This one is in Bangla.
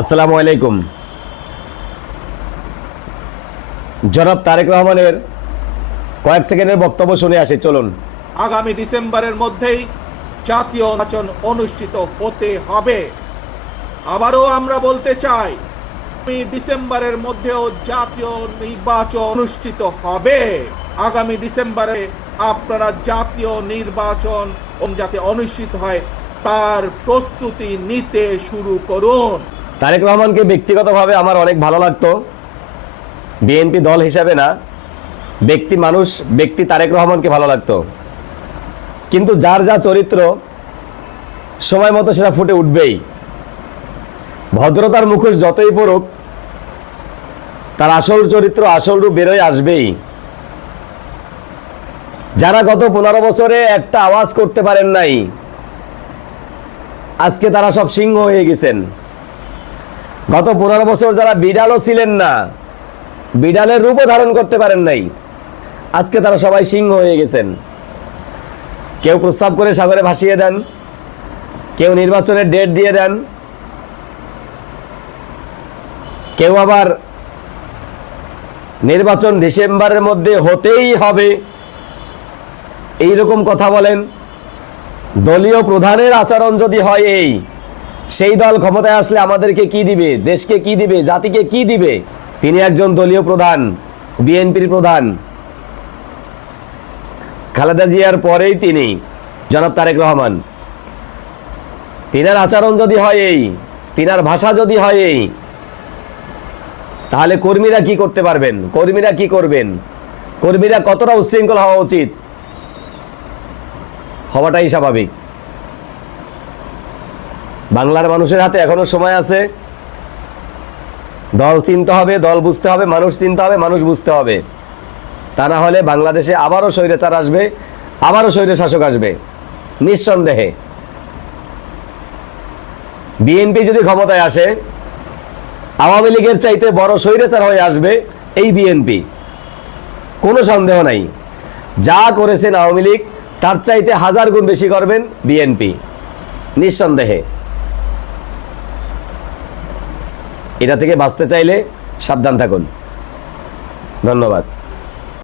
আসসালামু আলাইকুম। জনাব তারেক রহমানের কয়েক সেকেন্ডের বক্তব্য শুনে আসি, চলুন। আগামী ডিসেম্বরের মধ্যেই জাতীয় নির্বাচন অনুষ্ঠিত হতে হবে। আবারও আমরা বলতে চাই, আগামী ডিসেম্বরের মধ্যেও জাতীয় নির্বাচন অনুষ্ঠিত হবে। আগামী ডিসেম্বরে আপনারা জাতীয় নির্বাচন যাতে অনুষ্ঠিত হয় তার প্রস্তুতি নিতে শুরু করুন। তারেক রহমানকে ব্যক্তিগতভাবে আমার অনেক ভালো লাগতো, বিএনপি দল হিসাবে না, ব্যক্তি তারেক রহমানকে ভালো লাগতো। কিন্তু যার যা চরিত্র সময় মতো সেটা ফুটে উঠবেই। ভদ্রতার মুখোশ যতই পড়ুক, তার আসল চরিত্র আসল রূপ বেরোয় আসবেই। যারা গত 15 বছরে একটা আওয়াজ করতে পারেন নাই, আজকে তারা সব সিংহ হয়ে গেছেন। গত 15 বছর যারা বিড়ালও ছিলেন না, বিড়ালের রূপও ধারণ করতে পারেন নাই, আজকে তারা সবাই সিংহ হয়ে গেছেন। কেউ প্রস্তাব করে সাগরে ভাসিয়ে দেন, কেউ নির্বাচনের ডেট দিয়ে দেন, কেউ আবার নির্বাচন ডিসেম্বরের মধ্যে হতেই হবে এইরকম কথা বলেন। দলীয় প্রধানের আচরণ যদি হয় সেই দল ক্ষমতায় আসলে আমাদেরকে কি দিবে, দেশকে কি দিবে, জাতিকে কি দিবে? তিনি একজন দলীয় প্রধান, বিএনপির প্রধান। খালেদা জিয়ার পরেই তিনি জনাব তারেক রহমান। তিনার আচরণ যদি হয় তিনার ভাষা যদি হয় তাহলে কর্মীরা কি করতে পারবেন? কর্মীরা কি করবেন? কর্মীরা কতটা উচ্ছৃঙ্খল হওয়া উচিত? হওয়াটাই স্বাভাবিক। বাংলার মানুষের হাতে এখনো সময় আছে। দল চিনতে হবে, দল বুঝতে হবে, মানুষ চিনতে হবে, মানুষ বুঝতে হবে। তা না হলে বাংলাদেশে আবারও স্বৈরাচার আসবে, আবারও স্বৈর শাসক আসবে নিঃসন্দেহে। বিএনপি যদি ক্ষমতায় আসে, আওয়ামী লীগের চাইতে বড় স্বৈরাচার হয়ে আসবে এই বিএনপি, কোনো সন্দেহ নাই। যা করেছেন আওয়ামী লীগ তার চাইতে 1000 গুণ বেশি করবেন বিএনপি, নিঃসন্দেহে। এটা থেকে বাঁচতে চাইলে সাবধান থাকুন। ধন্যবাদ।